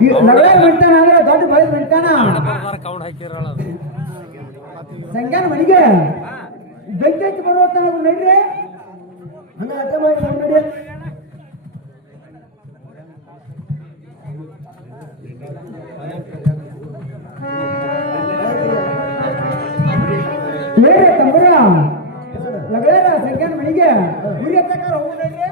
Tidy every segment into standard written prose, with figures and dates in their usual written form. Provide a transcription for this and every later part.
ನಡುವೆ ಬಿಡ್ತಾನ ಅಂದ್ರೆ ದೊಡ್ಡ ಬಳಿ ಬಿಡ್ತಾನ ಸಂಜ್ಞಾನ ಮನೆಗೆ ಬೆಂಕಿ ಹಚ್ಚಿ ಬರುವಂತ ನಡ್ರಿ ಹಂಗ ಅರ್ಥ ಮಾಡಿ ನಡಿ ಏನ್ರಿ ತಮ್ಮರ ಲಗೇರ ಸಂಜ್ಞಾನ ಮನೆಗೆ ಗುರಿ ಹತ್ತಕ್ಕಾರ ಹೋಗ್ರಿ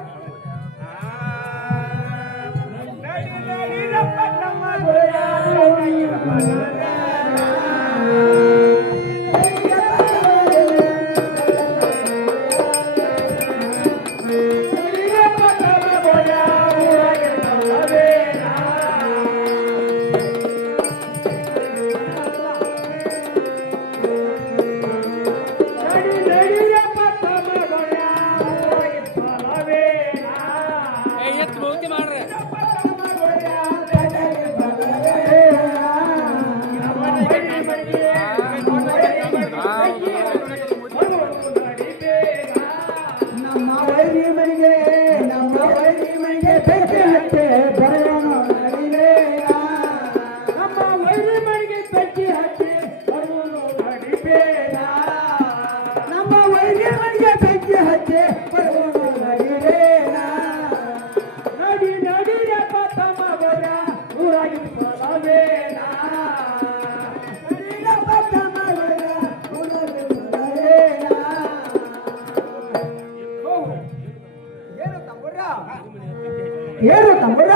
ಏನು ತಮ್ಮರ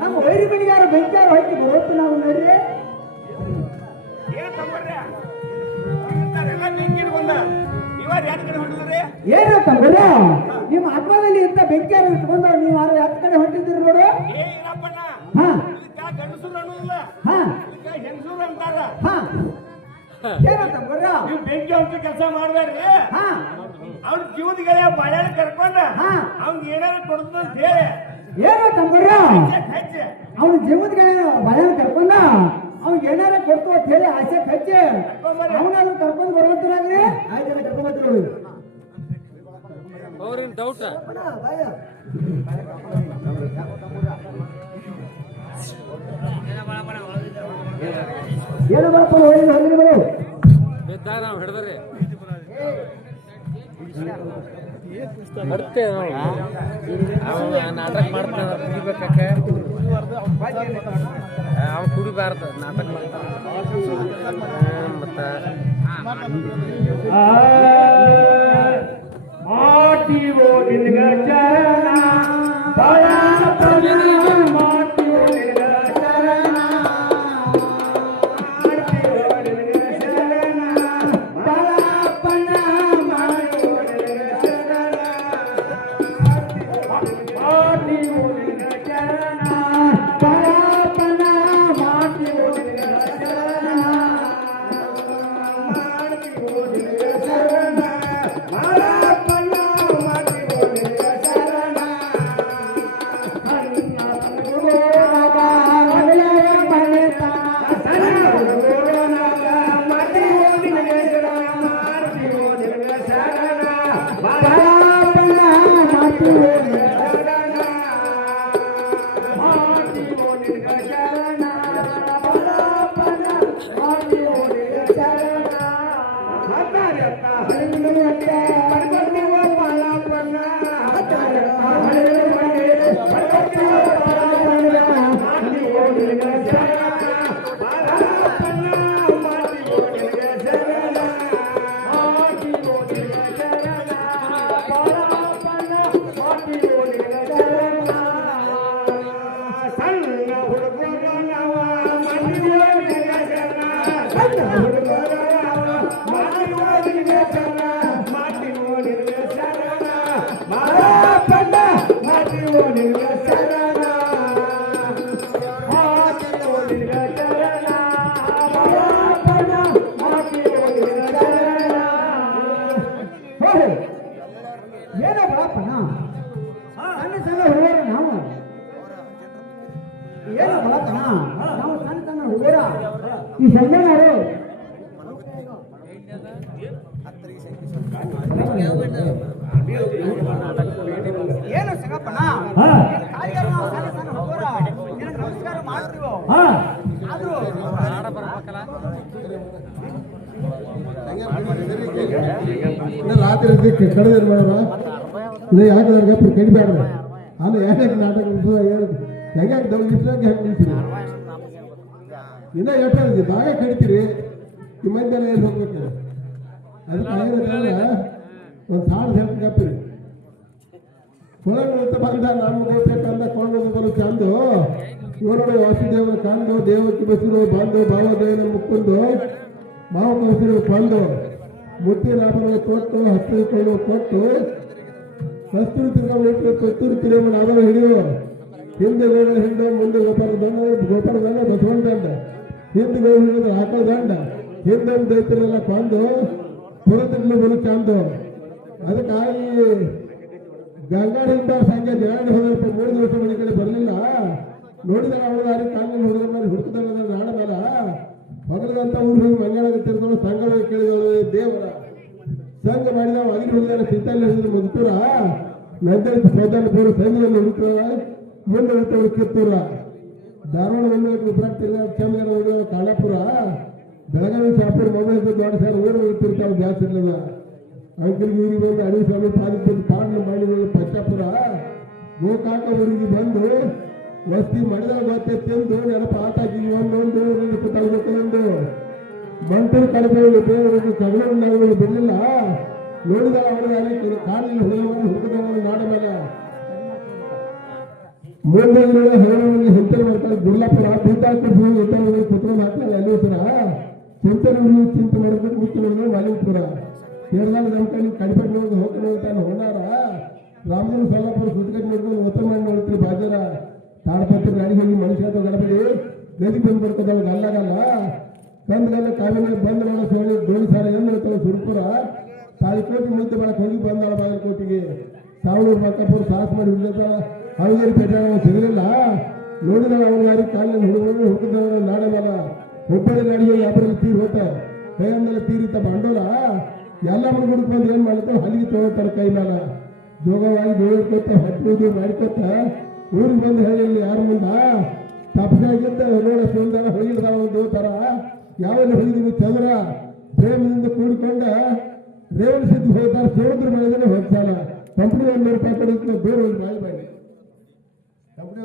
ನಮ್ಮ ವೈರಿ ಮಣಿಗಾರ ಬೆಂಕಿಯಾರ ಹೊತ್ತಿ ಬರೋತ್ತು ನಾವು ನೋಡ್ರಿ ಏನು ತಮ್ಮರ ನಿಮ್ಮ ಆತ್ಮದಲ್ಲಿ ಇಂತ ಬೆಂಕಿಯಾರ ಇಟ್ಕೊಂಡು ನೀವು ಯಾರು ಹತ್ತು ಕಡೆ ಹೊಂಟಿದ್ದೀರಿ ನೋಡು ಏನು ತಮ್ಮರ ನೀವು ಬೆಂಕಿ ಅಂತ ಕೆಲಸ ಮಾಡ್ಬೇಡ್ರಿ ಅವ್ನ ಜೀವದ ಬಾಳ್ಯಾನ ಕರ್ಕೊಂಡ ಅವ್ನಿಗೆ ಏನಾರು ಕೊಡ್ತಂತ ಹೇಳಿ ಏನು ತಮ್ಮರ ಅವನ ಜೀವದ ಬಾಳ್ಯಾನ ಕರ್ಕೊಂಡ ಅವ್ನಿಗೆ ಏನಾರ ಕೊಡ್ತು ಅಂತ ಹೇಳಿ ಆಸೆ ಹಚ್ಚಿ ಅವನಾದ್ರು ಕರ್ಕೊಂಡು ಬರುವಂತರಾಗ್ರಿ ಆಯ್ತು ಕರ್ಕೊಂಡ್ ಬರ್ತೀವಿ ಅವ್ರೇನ್ ಡೌಟ್ ಏನು ಬರಪ್ಪ ಹೋಗಿ ಬರೋ ಬಿದ್ದ ನಾವು ಹಿಡ್ದ್ರಿ ಬರ್ತೇವೆ ನಾವು ನಾಟಕ ಮಾಡ್ತಾನ ಕುಡಿಬೇಕ ಅವ ಕುಡಿಬಾರ್ದು ನಾಟಕ ಮಾಡ್ತಾನ ಮತ್ತ ಮಾಟಿವೋ ನಿನ್ಗ ಚರಣ ಮಾಟಿವೋ ನಿನ್ಗ ಚರಣ ಏನೋ ಬಡಪ್ಪನ ಸಣ್ಣ ಸಣ್ಣ ಹುಡುಗರು ನಾವು ಏನೋ ಬಡಪ್ಪನ ನಾವು ಸಣ್ಣ ಸಣ್ಣ ಹುಡುಗರ ಈ ಸಂಜೆನಾರು ಏನು ಸಿಗಪ್ಪನ ನಾವು ಸಣ್ಣ ಸಣ್ಣ ಹುಡುಗರ ನಮಸ್ಕಾರ ಮಾಡ್ತೀವಿ ಹಾ ಹಾಡ ಬರ್ಬೇಕಲ್ಲ ರಾತ್ರಿ ಕಳೆದೇನು ಮಾಡೋಣ ನೀವು ಯಾಕೆ ಗಪ್ಪು ಕಡಿಬೇಡ್ರಿ ಅಲ್ಲಿ ಯಾಕೆ ನಾಟಕ ಹೆಂಗೆ ದೊಡ್ಡ ಹೆಂಗೆ ನಿಲ್ತೀರಿ ಇನ್ನ ಎಷ್ಟು ಭಾಗ ಕಡಿತೀರಿ ಈ ಮಧ್ಯೆಲ್ಲ ಏನು ಹೋಗ್ಬೇಕು ಅದಕ್ಕೆ ಆಗಿರೋದ್ರಲ್ಲ ಒಂದು ಸಾಡು ಹೆಲ್ಪ್ ಗಪ್ಪಿರಿ ಕೊಳಗ ಬಂದ ನಮ್ಮ ಗೋಪೇಟಂದ ಕೊಳ್ಳೋದು ಬರೋ ಚಂದು ಇವರುಗಳು ವಾಸುದೇವನ ಕಂದು ದೇವಕ್ಕೆ ಬಸಿರು ಬಂದು ಭಾವದೇವನ ಮುಕ್ಕೊಂಡು ಮಾವು ಬಸಿರು ಬಂದು ಮುಟ್ಟಿ ಲಾಭಗಳು ಕೊಟ್ಟು ಹತ್ತಿಕೊಳ್ಳು ಕೊಟ್ಟು ಕಸ್ತೂರು ತಿರುಗಿಟ್ಟು ಕಸ್ತೂರು ತಿರುಗಿ ಅದನ್ನು ಹಿಡಿಯುವ ಹಿಂದೆ ಗೋಗಳ ಹಿಂಡು ಮುಂದೆ ಗೋಪಾಲ ದಂಡ ಬಸವಣ್ಣ ದಂಡ ಹಿಂದೆ ಗೋಳು ಹಿಡಿದ್ರೆ ಆಕಳ ದಂಡ ಹಿಂದೆ ದೈತ್ಯರೆಲ್ಲ ಕೊಂದು ಪುರತಿರ್ಲು ಬರು ಚಂದು ಅದಕ್ಕಾಗಿ ಗಂಗಾಡಿಂದ ಸಂಜೆ ಜನ ಹೋದಪ್ಪ 3 ದಿವಸ ಮನೆ ಕಡೆ ಬರಲಿಲ್ಲ ನೋಡಿದ್ರೆ ಅವಳು ಅಲ್ಲಿ ಕಾಂಗ್ರೆಸ್ ಹುಡುಗರ ಮೇಲೆ ಹುಡುಕದಾಗ ನಾಡ ಮೇಲೆ ಹೊಗಲದಂತ ಊರು ಮಂಗಳಾಗ ತಿರ್ಕೊಂಡು ಸಂಘ ಕೇಳಿದವಳು ದೇವರ ಸಂಘ ಮಾಡಿದವ ಅಗಿನ ಹುಡುಗರ ಸಿತ್ತಲ್ಲಿ ಹಿಡಿದ್ರು ಮಧುಪುರ ನಂತರ ಸೌದಾನಪುರ ಸೈನ್ಯವನ್ನು ಹುಡುಕ್ತವ ಮುಂದೆ ಹುಡುಕ್ತವ್ರು ಕಿತ್ತೂರ ಧಾರವಾಡ ಮಂಗಳೂರು ಗುಜರಾತ್ ಚಂದ್ರ ಹುಡುಗ ಕಾಳಾಪುರ ಬೆಳಗಾವಿ ಶಾಪುರ ಮೊಬೈಲ್ ದೊಡ್ಡ ಸರ್ ಊರು ತಿರ್ತಾವೆ ಜಾಸ್ತಿ ಇರಲಿಲ್ಲ ಅಂಕಲ್ಗೆ ಊರಿಗೆ ಬಂದು ಅಡಿ ಸ್ವಾಮಿ ಪಾದಿದ್ದು ಪಾಲನೆ ಮಾಡಿದ್ರು ಪಚ್ಚಾಪುರ ಗೋಕಾಕ ಊರಿಗೆ ಬಂದು ವಸ್ತಿ ಮಾಡಿದಾಗ ಗೊತ್ತೇ ತಿಂದು ನೆನಪು ಆಟಾಕಿ ಒಂದೊಂದು ತಗೋಬೇಕಂದು ಮಂಟೂರು ಕಡಿಮೆ ದೇವರಿಗೆ ಕಗಲು ಬಿಡಲಿಲ್ಲ ನೋಡಿದಾಗ ಅವರಿಗೆ ಕಾಲಿನ ಹುಡುಗದವನು ನಾಡ ಮೇಲೆ ಮುಂದೆ ಹರಳಲ್ಲಿ ಹಿಂತರು ಮಾಡ್ತಾರೆ ಗುರ್ಲಾಪುರ ಬೀತಾಪುರ ಹಿಂತರು ಕುತ್ಕೊಂಡು ಹಾಕ್ತಾರೆ ಅಲ್ಲಿಪುರ ಚಿಂತನೆ ಚಿಂತೆ ಮಾಡ್ಕೊಂಡು ಮುಖ್ಯ ಮಾಡಿದ್ರು ಮಾಲಿಪುರ ಕೇರಳದ ನಮ್ಮ ಕಡೆ ಕಡಿಪಟ್ಟು ನೋಡಿದ್ರೆ ಹೋಗ್ಕೊಂಡು ಹೋಗ್ತಾನೆ ಹೊನ್ನಾರ ರಾಮದೇವ ಸಲ್ಲಾಪುರ ಸುತ್ತಗಟ್ಟಿ ನೋಡ್ಕೊಂಡು ಉತ್ತಮ ಮಾಡಿ ನೋಡ್ತೀರಿ ಬಾಜಾರ ತಾಡಪತ್ರಿ ನಾಡಿಗೆ ಹೋಗಿ ಮನುಷ್ಯ ಗಣಪತಿ ಗದಿ ಬಂದು ಬರ್ಕೋದವ ಗಲ್ಲಾಗಲ್ಲ ಕಂದ್ಗಲ್ಲ ಕಾವೇರಿ ಬಂದ್ ಮಾಡೋ ಸೋಳಿ ಗೋಳಿ ಸಾರ ಏನು ಹೇಳ್ತಾವೆ ಸುರ್ಪುರ ತಾಳಿಕೋಟಿ ಮುಂದೆ ಮಾಡಕ್ಕೆ ಹೋಗಿ ಬಂದಾಳ ಬಾಗಲಕೋಟಿಗೆ ಸಾವಳೂರು ಮಕ್ಕಪುರ ಸಾಹಸ ಮಾಡಿ ಹಿಡಿದ ಹಾವೇರಿ ಪೇಟೆ ಸಿಗಲಿಲ್ಲ ನೋಡಿದ್ರೆ ಅವನ ಯಾರಿಗೆ ಕಾಲಿನ ಹುಡುಗರು ಹುಡುಕಿದವರ ನಾಡಮಲ್ಲ ಹುಬ್ಬಳ್ಳಿ ನಾಡಿಗೆ ಯಾವ್ದ್ರಲ್ಲಿ ತೀರ್ ಹೋತ ಕೈಯಂದೆಲ್ಲ ತೀರಿತ ಬಂಡೋಲ ಎಲ್ಲ ಹುಡುಗರು ಬಂದು ಏನ್ ಮಾಡುತ್ತೋ ಹಲ್ಲಿಗೆ ತೊಗೊಳ್ತಾರೆ ಕೈ ಮೇಲೆ ಜೋಗವಾಗಿ ಬೇಡ್ಕೊತ ಹತ್ತುವುದು ಮಾಡ್ಕೊತ ಊರಿಗೆ ಬಂದು ಹೇಳಿಲ್ಲ ಯಾರ ಮುಂದ ತಪ್ಪಸಾಗಿದ್ದ ನೋಡ ಸುಂದರ ಹೋಗಿರ್ತಾವ ಒಂದು ತರ ಯಾವೆಲ್ಲ ಹೋಗಿದ್ದೀವಿ ಚಂದ್ರ ಪ್ರೇಮದಿಂದ ಕೂಡಿಕೊಂಡ ರೇವಣ ಸಿದ್ಧ ಹೋಗ್ತಾರೆ ಸೋದ್ರ ಮಾಡಿದ್ರೆ ಹೋಗ್ತಾನ ಕಂಪ್ನಿ 100 ರೂಪಾಯಿ ಕೊಡುತ್ತೆ ಬೇರೆ ಹೋಗಿ ಮಾಡಿ ಕಂಪ್ನಿ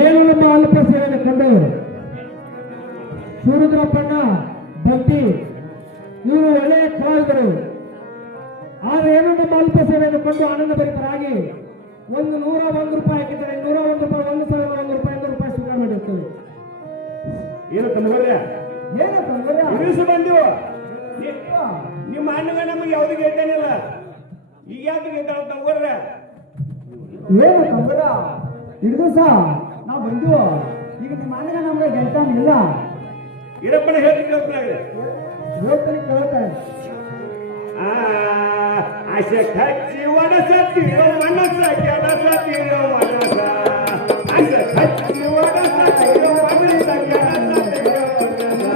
ಏನು ನಮ್ಮ ಅಲ್ಪ ಸೇವೆಯನ್ನು ಕಂಡವರು ಸೂರ್ಯದ್ರಪ್ಪಣ್ಣ ಭಕ್ತಿ ಇವರು ಒಳ್ಳೆಯ ಕಲಾವಿದರು ಆದ್ರೆ ಏನು ನಮ್ಮ ಅಲ್ಪ ಸೇವೆಯನ್ನು ಕೊಂಡು ಆನಂದ ಭರಿತರಾಗಿ 101 ರೂಪಾಯಿ ಹಾಕಿದ್ದಾರೆ 101 ರೂಪಾಯಿ 1,001 ರೂಪಾಯಿ 100 ರೂಪಾಯಿ ಸ್ವೀಕಾರ ಮಾಡಿರ್ತೇವೆ ಏನು ತಂದ್ರೆ ಏನು ತಂದ್ರೆ ಇರಿಸು ಬಂದಿವು ನಿಮ್ಮ ಅಣ್ಣಗ ನಮಗೆ ಯಾವ್ದು ಗೆದ್ದಾನಿಲ್ಲ ಈಗ ಯಾಕೆ ಗೆದ್ದಾಳ ತಂಗೋರ್ರೆ ಏನು ತಂದ್ರ ಹಿಡಿದು ಸಹ ನಾವು ಬಂದು ಈಗ ನಿಮ್ಮ ಅಣ್ಣಗ ನಮ್ಗೆ ಗೆಲ್ತಾನಿಲ್ಲ ಇರಪ್ಪನ ಹೇಳ್ತಾರೆ ಹೇಳ್ತಾನೆ ಕೇಳ್ತಾರೆ ಆಸೆ ಕಚ್ಚಿ ಒಡಸತ್ತಿರೋ ಮನಸ್ಸ ಕೆಲಸತ್ತಿರೋ ಮನಸ್ಸ ಆಸೆ ಕಚ್ಚಿ ಒಡಸತ್ತಿರೋ ಮನಸ್ಸ ಕೆಲಸತ್ತಿರೋ ಮನಸ್ಸ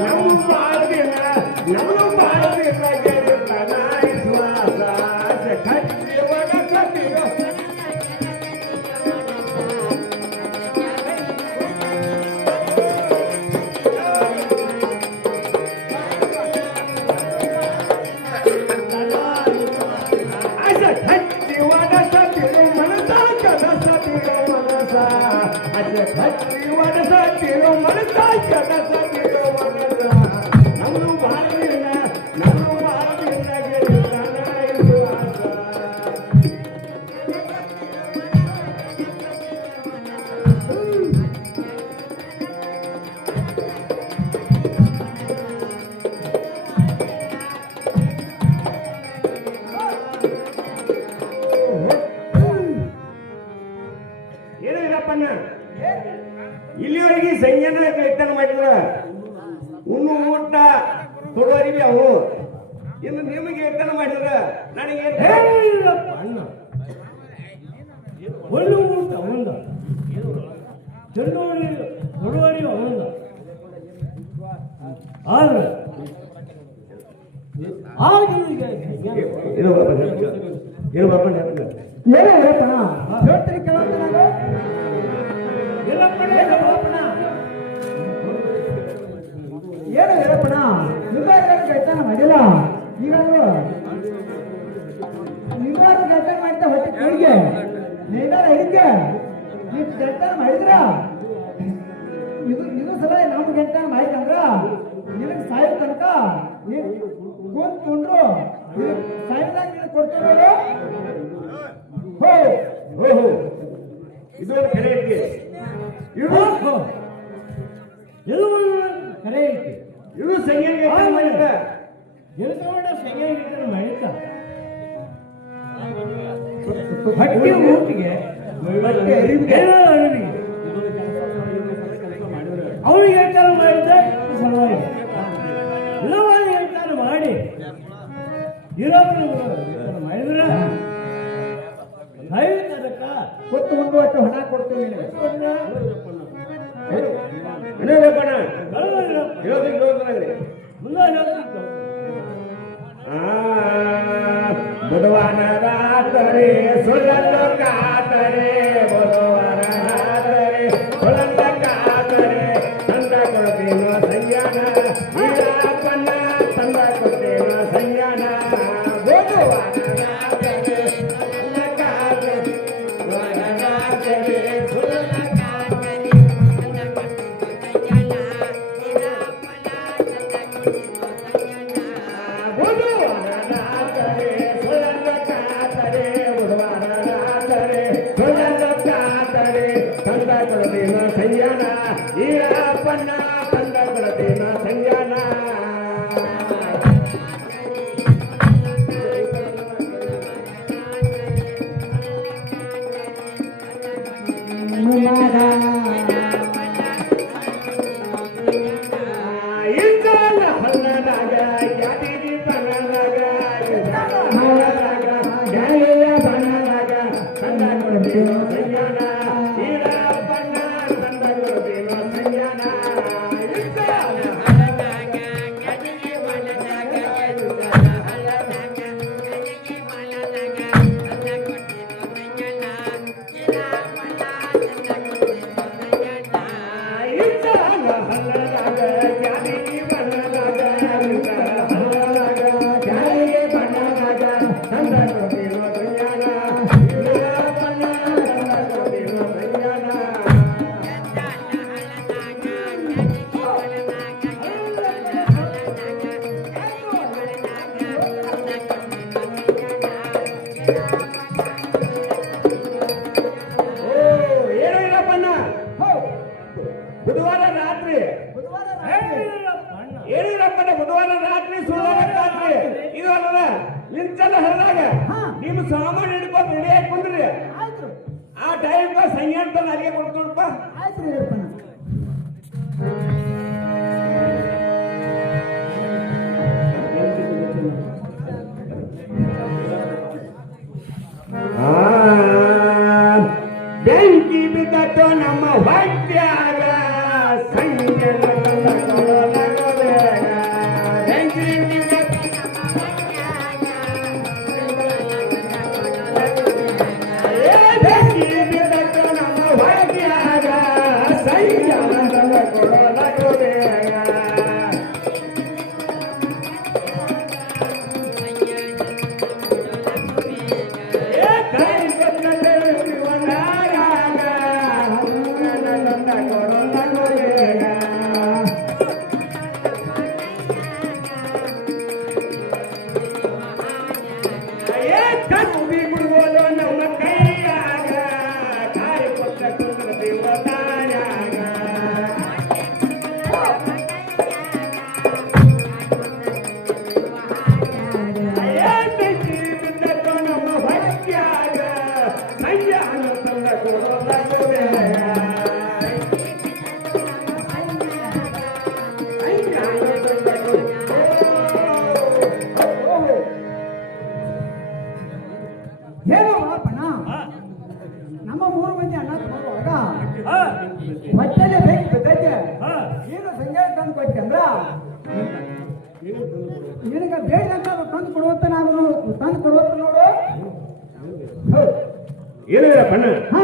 ನಮ್ಮ ಬಾಳ್ದಿನ ಗೆಲ್ಲುತ್ತಾನ ವಿಶ್ವಾಸ ಆಸೆ ಕಚ್ಚಿ ಒಡಸತ್ತಿರೋ ಇಲ್ಲಿವರೆಗೆ ಸಂಜೆನ ಕೀರ್ತನ ಮಾಡಿದ್ರ ಉಣ್ಣು ಊಟ ತೊಡೋರಿಗೆ ಅವು ಇನ್ನು ನಿಮಗೆ ಕೀರ್ತನ ಮಾಡಿದ್ರ ನನಗೆ ಅಣ್ಣ ಒಳ್ಳೆ ಊಟ ಒಂದ ತೊಡುವರಿ ಒಂದ ಆದ್ರೆ ಏನು ಬರ್ಕೊಂಡು ಏನೋ ಹೇಳಪ್ಪಣ ಹೇಳ್ತೀನಿ ಕೆಲವೊಂದು ನಾನು ಏನು ಹೇಳಪ್ಪಣ ನಿಮ್ಗಾರು ಕೆಲಸ ಮಾಡಿಲ್ಲ ಈಗ ನಿಮ್ಗಾರು ಕೆಲಸ ಮಾಡ್ತಾ ಹೊಟ್ಟೆ ಕೈಗೆ ನೀನಾರ ಹಿಡಿಗೆ ನೀವು ಕೆಲಸ ಮಾಡಿದ್ರ ಇದು ಸಲ ನಮ್ಮ ಕೆಲಸ ಮಾಡಿದಂದ್ರ ನಿನಗೆ ಸಾಯೋ ತನಕ ನೀನು ಕೂತ್ಕೊಂಡ್ರು ಸಾಯದಾಗ ನೀನು ಕೊಡ್ತಾರೋ ಹೋ ಓಹೋ ಇದು ಒಂದು ಕರೆ ಐತಿ ಇದು ಕರೆ ಐತಿ ಇದು ಸಂಖ್ಯೆಗೆ ಮಾಡಿದ್ರ ಎಲ್ಕೊಂಡ ಸಂಖ್ಯೆ ಮಾಡಿದ್ದ ಹಟ್ಟಿ ಊಟಿಗೆ ಅವನಿಗೆ ಹೇಳ್ತಾರ ಮಾಡಿದ್ರೆ ಸಲುವಾಗಿ ಇಲ್ಲವಾಗಿ ಹೇಳ್ತಾರ ಮಾಡಿ ಇರೋದು ಮಾಡಿದ್ರ ಅದಕ್ಕ ಕೊಟ್ಟು ಒಂದು ಒಟ್ಟು ಹಣ ಕೊಡ್ತೀವಿ ಏನೇನಪ್ಪಣ ಹೇಳ್ತೀನಿ ಮುಂದೆ ಬುಧವಾರ ರಾತ್ರಿ ಸುಳ್ಳಲು ಕಾತರೆ ಬುಧವಾರ ರಾತ್ರಿ ಸುಳ್ಳಲ ಕಾತರೆ ತಂದ ಕೊಡ್ತೀನೋ ಸಂಯಾನ ಈಳಪ್ಪನ ತಂದ ಕೊಡ್ತೀನೋ ಸಂಯಾನ ಬುಧವಾರ ರಾತ್ರಿ ಸುಳ್ಳಲ ಕಾತರೆ ಸುಳ್ಳಲ ಕಾತರೆ ಸಂಯಾನ ಈಳಪ್ಪನ ತಂದ ಕೊಡತೀನ ಸಂಯಾನ ಇಂದಲ್ಲ ಹಲ್ಲದಾಗ ಯಾದಿದಿ ಬನದಾಗ ಹಲ್ಲದಾಗ ಜಾಯಿಯ ಬನದಾಗ ತಂದ ಕೊಡತೀನ ಸಂಯಾನ ಈಳಪ್ಪನ ತಂದ ಕೊಡತೀನ ಸಂಯಾನ ಇಂದಲ್ಲ ಹಲ್ಲದಾಗ ಯಾದಿದಿ ಬನದಾಗ ಹಲ್ಲದಾಗ ಜಾಯಿಯ ಬನದಾಗ ತಂದ ಕೊಡತೀನ ಸಂಯಾನ ಈಳಪ್ಪನ ತಂದ ಕೊಡತೀನ ಸಂಯಾನ ಇಂದಲ್ಲ ಹಲ್ಲದಾಗ ಯಾದಿದಿ ಬನದಾಗ ಹಲ್ಲದಾಗ ಜಾಯಿಯ ಬನದಾಗ ತಂದ ಕೊಡತೀನ ಸಂಯಾನ ಈಳಪ್ಪನ ತಂದ ಕೊಡತೀನ ಸಂಯಾನ ಓ ಏನೋ ಇಲ್ಲಪ್ಪಣ್ಣ ಬುಧವಾರ ರಾತ್ರಿ ಏನಿಲ್ಲಪ್ಪಣ್ಣ ಬುಧವಾರ ರಾತ್ರಿ ಸುಳ್ಳಾರ ರಾತ್ರಿ ಇದು ಅಲ್ಲದ ಲಿಂಚಲ್ಲ ಹರಿದಾಗ ನಿಮ್ಮ ಸಾಮಾನು ಹಿಡ್ಕೊಂಡು ರೆಡಿ ಆಗಿ ಕುಂದ್ರಿ ಆ ಟೈಮ್ ಸಂಜ್ಞಾನ ತಂದು ಅಲ್ಲಿಗೆ ಕೊಡ್ತೋಣಪ್ಪ ಆಯ್ತು ಹೇಳಪ್ಪಣ ಬೆಂಕಿ ಬಿದ್ದಟ್ಟು ನಮ್ಮ ಹೊಟ್ಯಾಗ ಸಂಜೆ ಬೆಂಕಿ ಬಿದ್ದಟ್ಟು ಬೆಂಕಿ ಬಿದ್ದಟ್ಟು ನಮ್ಮ ಹೊಟ್ಯಾಗ ಸಂಜೆ ನಿನಗೆ ಬೇಡಂತ ತಂದು ಕೊಡುವಂತ ನಾನು ತಂದು ಕೊಡುವಂತ ನೋಡು. ಏನು ವೀರಪ್ಪಣ್ಣ ಹಾ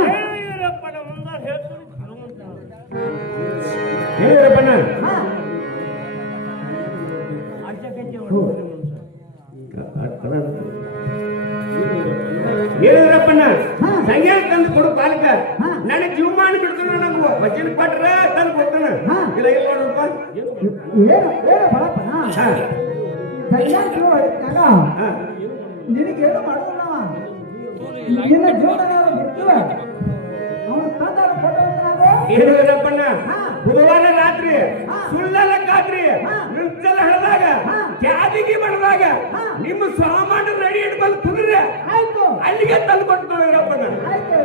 ಏನು ವೀರಪ್ಪಣ್ಣ ಹಾ ಹೇಳಿದ್ರಪ್ಪಣ್ಣ ಹಾ. ಸಂಗೀತ ತಂದು ಕೊಡು ಪಾಲಕ ಹಾ. ನನಗೆ ಜೀವಮಾನ ಬಿಡ್ತಾನ ನಂಗೆ ವಚನ ಕೊಟ್ರ ತಂದು ಕೊಡ್ತಾನ ಹಾ. ಇಲ್ಲ ಇಲ್ಲ ನೋಡಪ್ಪ ಏನು ಏನು ಬರಪ್ಪ ಹಾ. ಹಾ. ನಿನಗೇನು ಮಾಡೋದಿಲ್ಲ ಅವ. ನಿನ್ನ ಜೀವನ ಬಿಟ್ಟು ಅವನು ತಂದಾಗ ಕೊಟ್ಟಂತ ನಾವು ಏನು ವೀರಪ್ಪಣ್ಣ ಹಾ. ಬುಧವಾರ ರಾತ್ರಿ ಹಾ. ಸುಳ್ಳಲ್ಲ ಖಾತ್ರಿ ಹಾ. ನಿಂತೆಲ್ಲ ಹಿಡಿದಾಗ ಹಾ. ಕ್ಯಾದಿಗೆ ಬಡದಾಗ ಹಾ. ನಿಮ್ಮ ಸಾಮಾನು ರೆಡಿ ಇಟ್ಕೊಂಡು ಕುದ್ರೆ ಆಯ್ತು ಅಲ್ಲಿಗೆ ತಂದು ಕೊಟ್ಟು ವೀರಪ್ಪಣ್ಣ ಆಯ್ತು